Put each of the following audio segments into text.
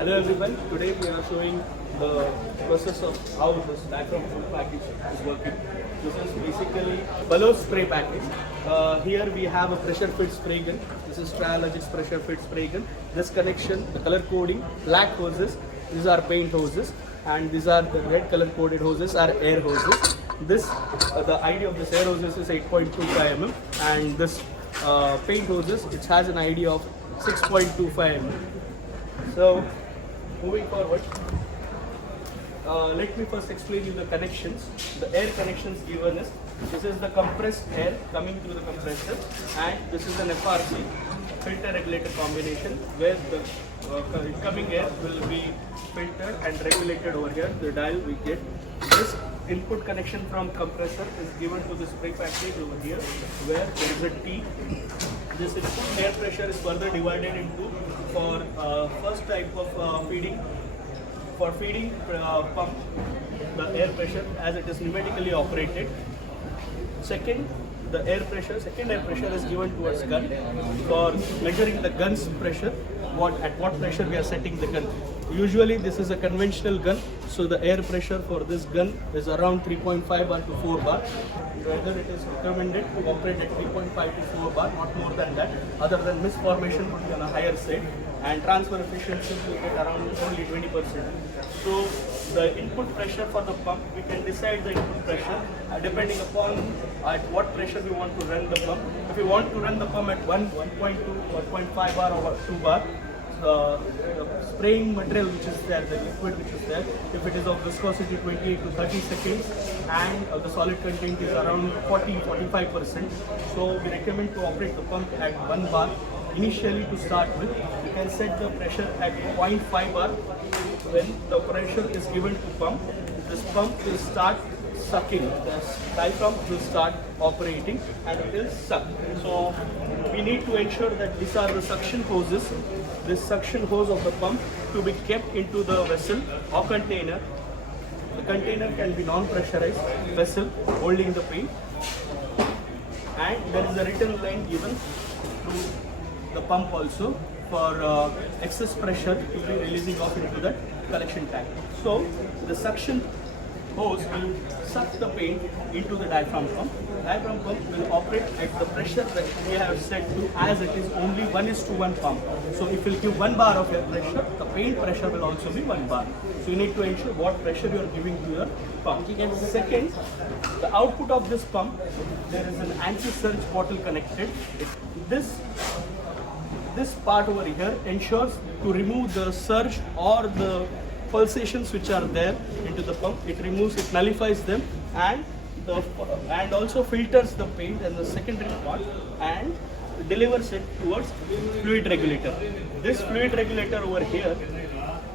Hello everyone, today we are showing the process of how this diaphragm full package is working. This is basically Bullows spray package. Here we have a pressure fit spray gun. This is Trialogic's pressure fit spray gun. This connection, the color coding, black hoses, these are paint hoses, and these are the red color coded hoses are air hoses. This, the ID of this air hoses is 8.25 mm, and this paint hoses, it has an ID of 6.25 mm. So, moving forward, let me first explain you the connections. The air connections given is, this is the compressed air coming through the compressor, and this is an FRC, filter regulator combination, where the incoming air will be filtered and regulated over here. The dial we get. This input connection from compressor is given to the spray package over here, where there is a T. This input air pressure is further divided into, for first type of feeding, for feeding pump, the air pressure as it is pneumatically operated. Second air pressure is given towards gun for measuring the gun's pressure, at what pressure we are setting the gun. Usually this is a conventional gun, so the air pressure for this gun is around 3.5 bar to 4 bar. Whether it is recommended to operate at 3.5 to 4 bar, not more than that. Other than mist formation would be on a higher side, and transfer efficiency will get around only 20%. So the input pressure for the pump, we can decide the input pressure depending upon at what pressure we want to run the pump. If we want to run the pump at 1.2, 1.5 bar or 2 bar, the spraying material which is there, the liquid which is there, if it is of viscosity 28 to 30 seconds and the solid content is around 40-45%, so we recommend to operate the pump at 1 bar. Initially, to start with, you can set the pressure at 0.5 bar. When the pressure is given to pump, this pump will start sucking. The diaphragm will start operating and it will suck. So we need to ensure that these are the suction hoses. This suction hose of the pump to be kept into the vessel or container. The container can be non-pressurized vessel holding the paint, and there is a written line given to the pump also for excess pressure to be releasing off into the collection tank. So the suction hose will suck the paint into the diaphragm pump. Diaphragm pump will operate at the pressure that we have set to, as it is only 1:1 pump. So if you give 1 bar of air pressure, the paint pressure will also be 1 bar. So you need to ensure what pressure you are giving to your pump. Second, the output of this pump, there is an anti-surge bottle connected. This part over here ensures to remove the surge or the pulsations which are there into the pump. It removes, it nullifies them, and also filters the paint and the secondary part and delivers it towards fluid regulator. This fluid regulator over here,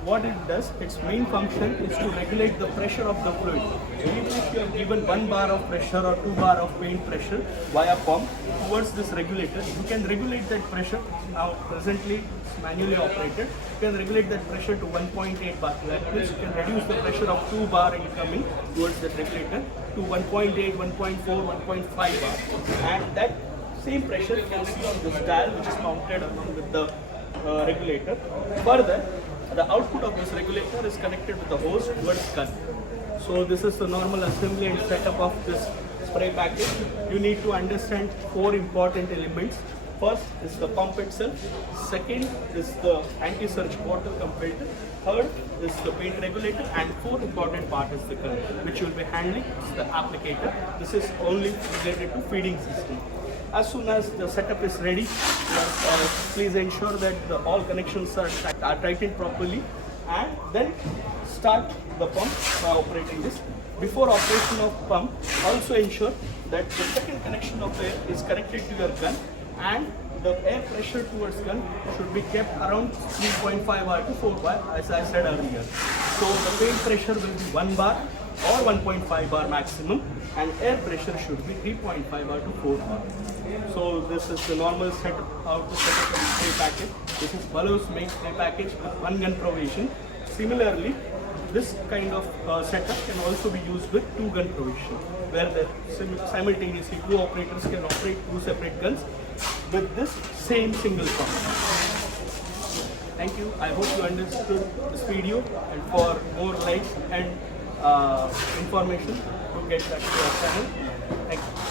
what it does, its main function is to regulate the pressure of the fluid. So even if you have given 1 bar of pressure or 2 bar of paint pressure via pump towards this regulator, you can regulate that pressure. Now presently it's manually operated. You can regulate that pressure to 1.8 bar. That means you can reduce the pressure of 2 bar incoming towards that regulator to 1.8, 1.4, 1.5 bar. And that same pressure you can see on this dial which is mounted along with the regulator. Further, the output of this regulator is connected with the hose towards gun. So this is the normal assembly and setup of this spray package. You need to understand 4 important elements. First is the pump itself. Second is the anti-surge bottle comparator. Third is the paint regulator, and 4th important part is the gun, which you will be handling. This is the applicator. This is only related to feeding system. As soon as the setup is ready, please ensure that all connections are tightened properly, and then start the pump by operating this. Before operation of pump, also ensure that the second connection of air is connected to your gun, and the air pressure towards gun should be kept around 3.5 bar to 4 bar, as I said earlier. So the paint pressure will be 1 bar or 1.5 bar maximum, and air pressure should be 3.5 bar to 4 bar. So this is the normal setup, how to set up a spray package. This is Bullows make spray package with 1 gun provision. Similarly, this kind of setup can also be used with 2 gun provision, where simultaneously 2 operators can operate 2 separate guns with this same single pump. Thank you. I hope you understood this video, and for more likes and information to get back to our channel. Thank you.